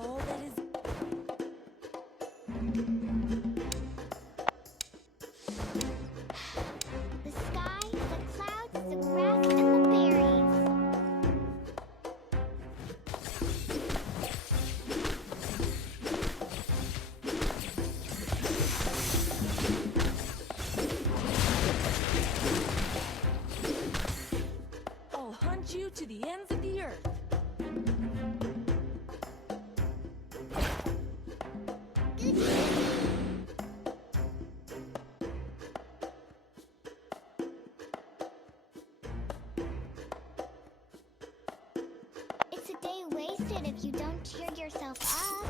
All that is The sky, the clouds, the grass, and the berries. I'll hunt you to the ends of the earth. It's a day wasted if you don't cheer yourself up.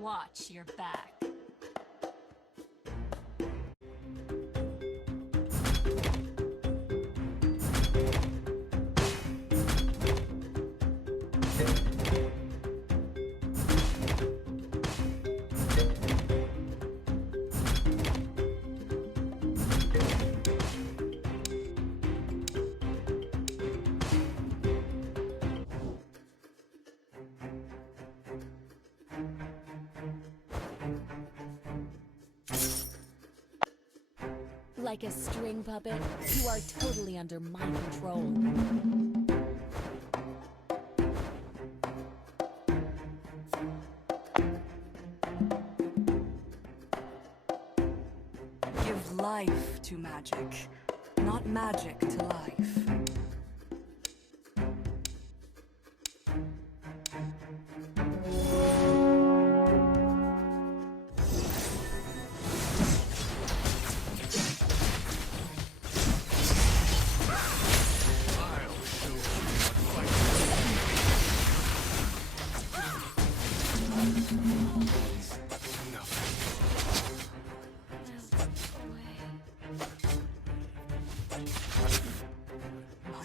Watch your back. Like a string puppet, you are totally under my control. Give life to magic, not magic to life.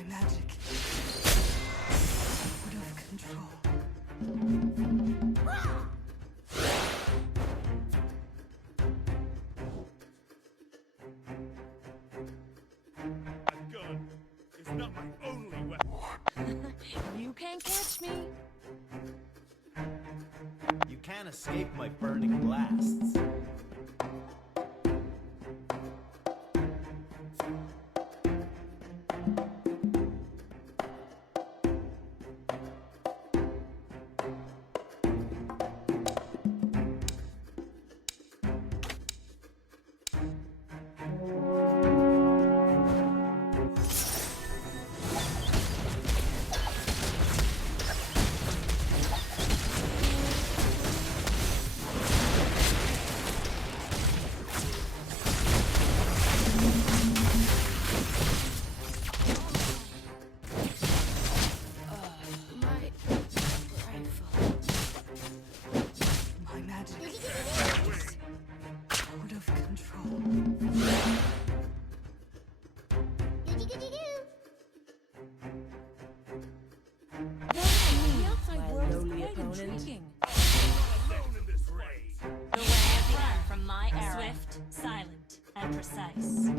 My magic. Out of control. A gun is not my only weapon. You can't catch me. You can't escape my burning blasts. My magic. Out of control. The outside my world lowly is quite opponent. intriguing. Alone in this race. The way I run from my era. Swift, silent, and precise.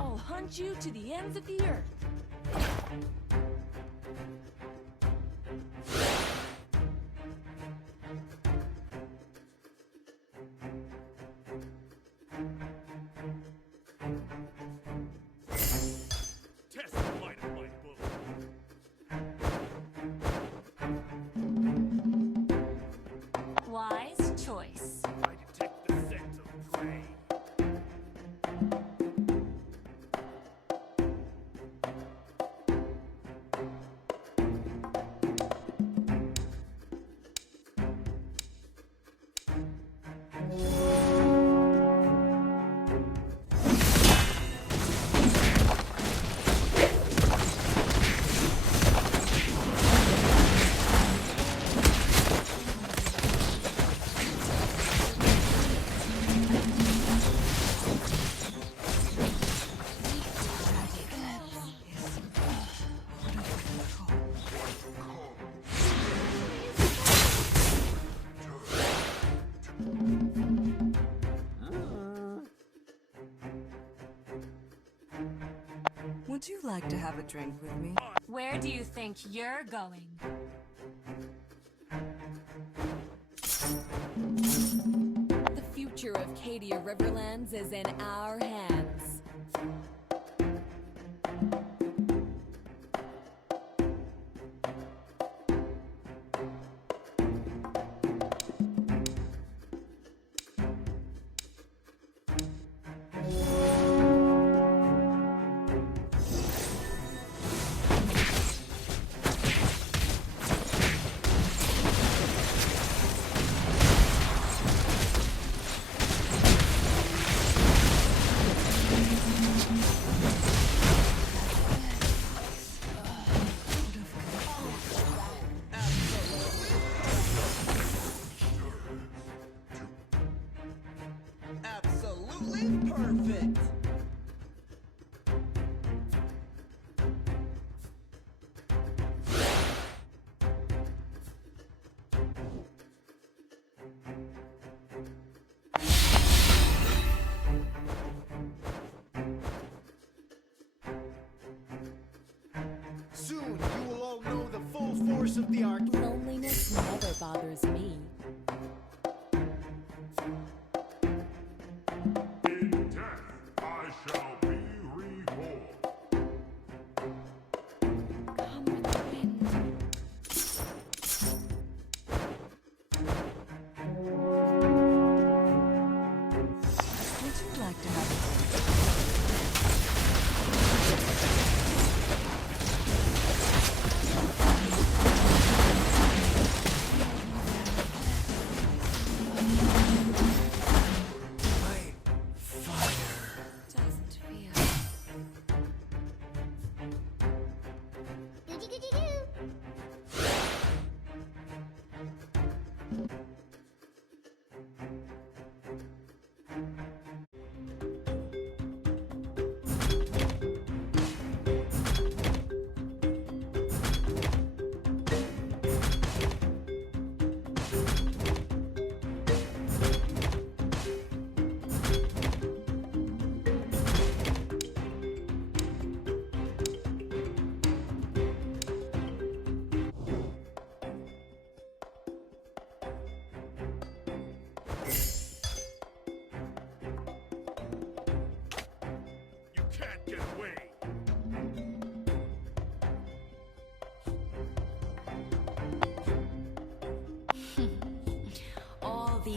I'll hunt you to the ends of the earth. Test the might of my bullet. Wise choice. I detect the scent of prey. Would you like to have a drink with me? Where do you think you're going? The future of Cadia Riverlands is in our hands. Absolutely perfect. Soon you will all know the full force of the arc. Loneliness never bothers me. In death I shall be reborn. Come with the wind.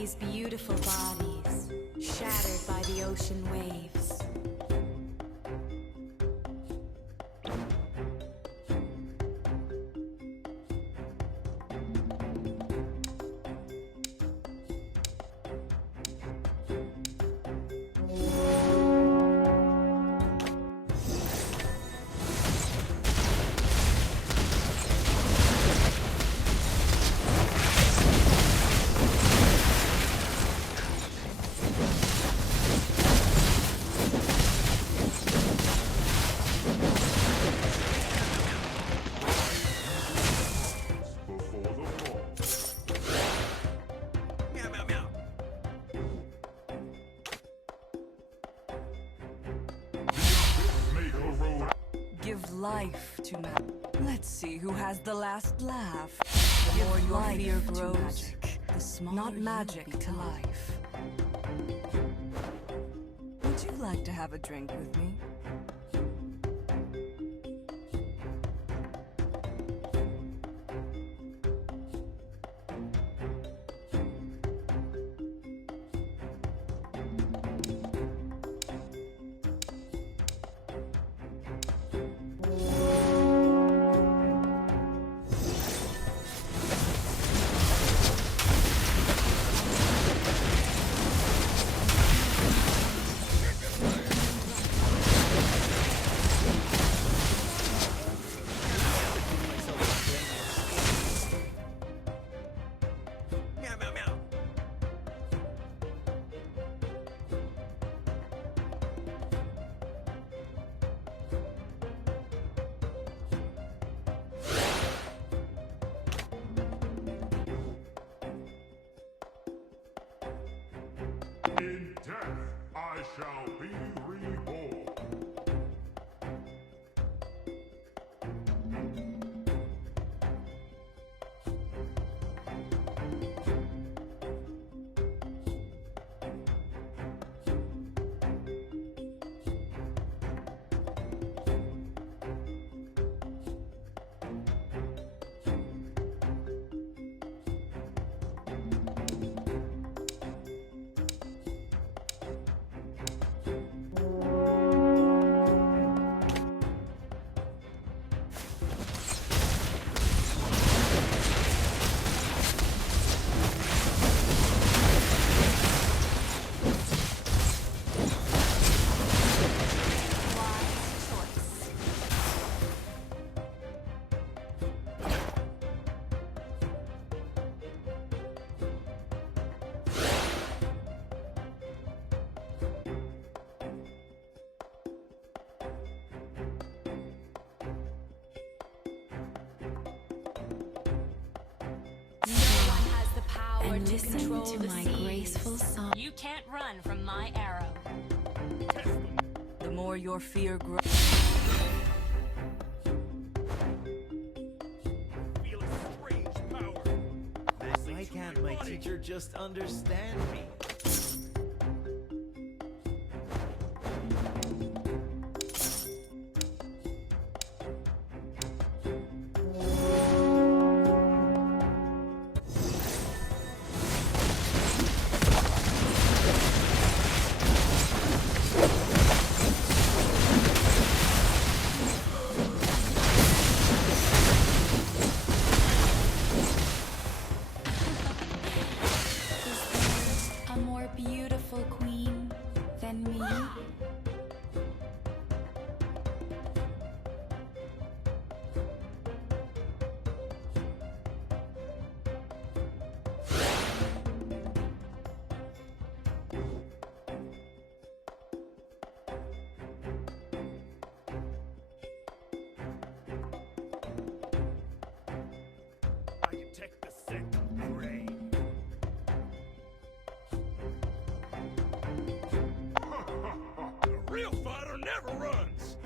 these beautiful bodies, shattered by the ocean waves. Before the fall. Meow, meow, meow. Make a road. Give life to magic. Let's see who has the last laugh. The more your fear grows, the smaller not magic to life. Would you like to have a drink with me? Meow, meow, meow. In death, I shall be reborn. No one has the power And to listen control to the my seas. graceful song. You can't run from my arrow. Test them. The more your fear grows. Feel a strange power. Why can't my teacher just understand me? A more beautiful queen than me? I detect the scent of prey. A real fighter never runs.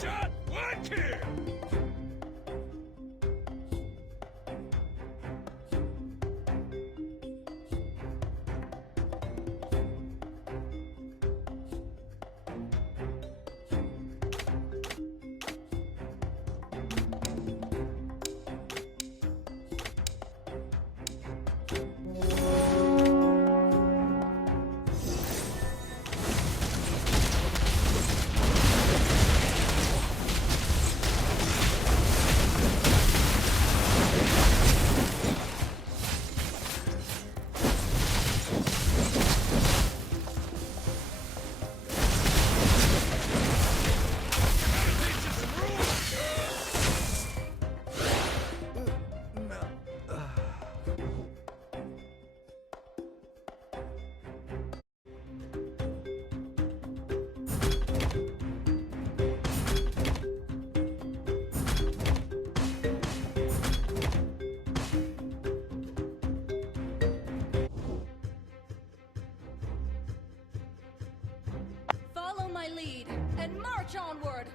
shot, one kill! Follow my lead and march onward!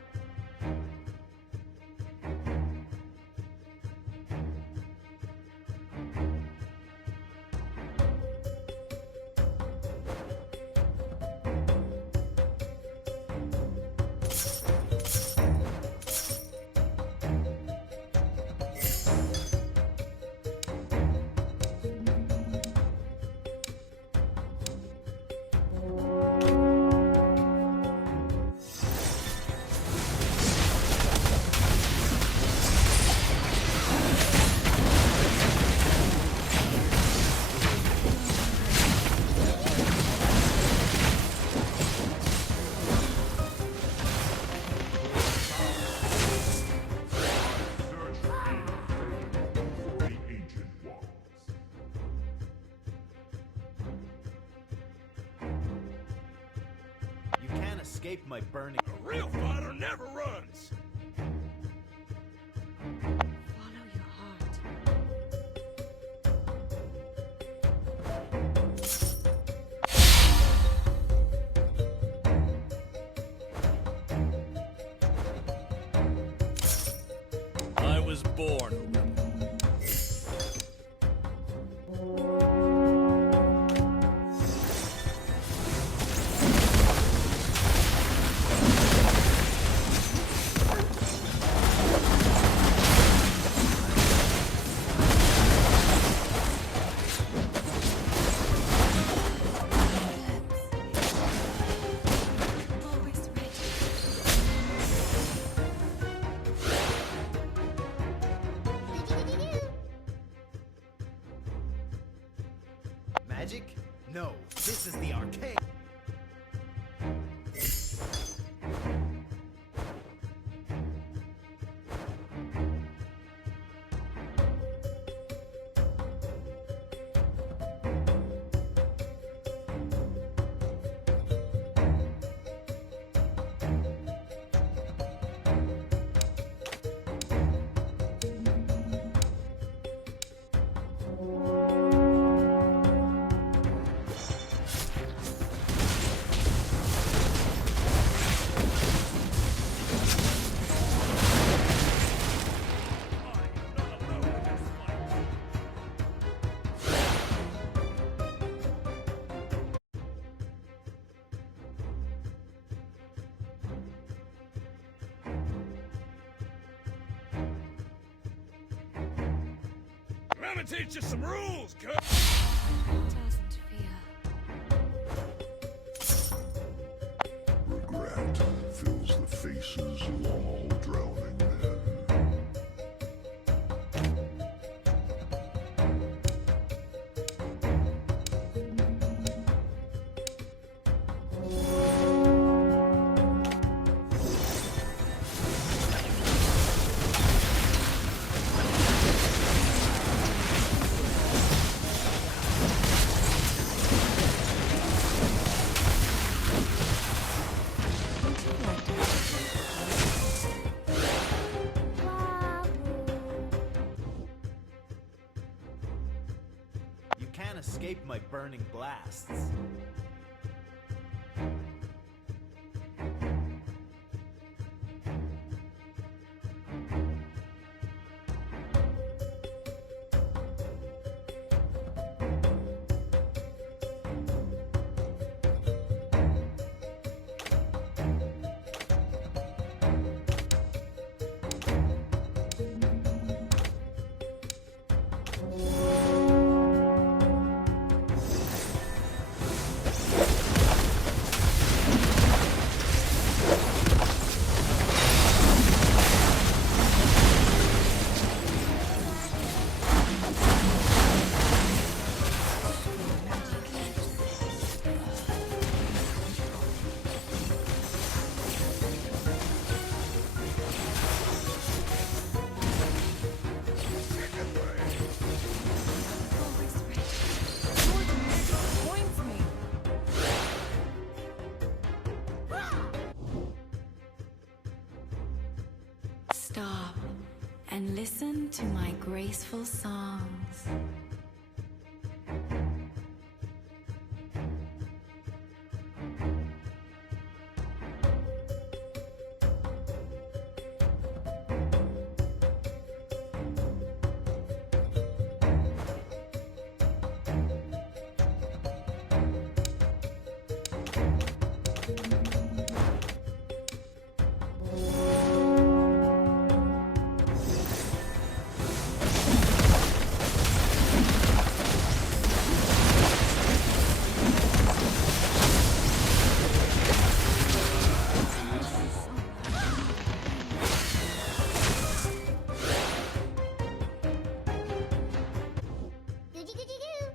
You can't escape my burning. A real fighter never runs! Follow your heart. I was born a rebel. Always ready. Magic? No, this is the arcade. I'm gonna teach you some rules, cuz. Doesn't fear. Regret fills the faces of all drowning men. You can't escape my burning blasts. stop and listen to my graceful songs. Goody goody goo.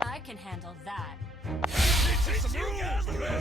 I can handle that. Some rules.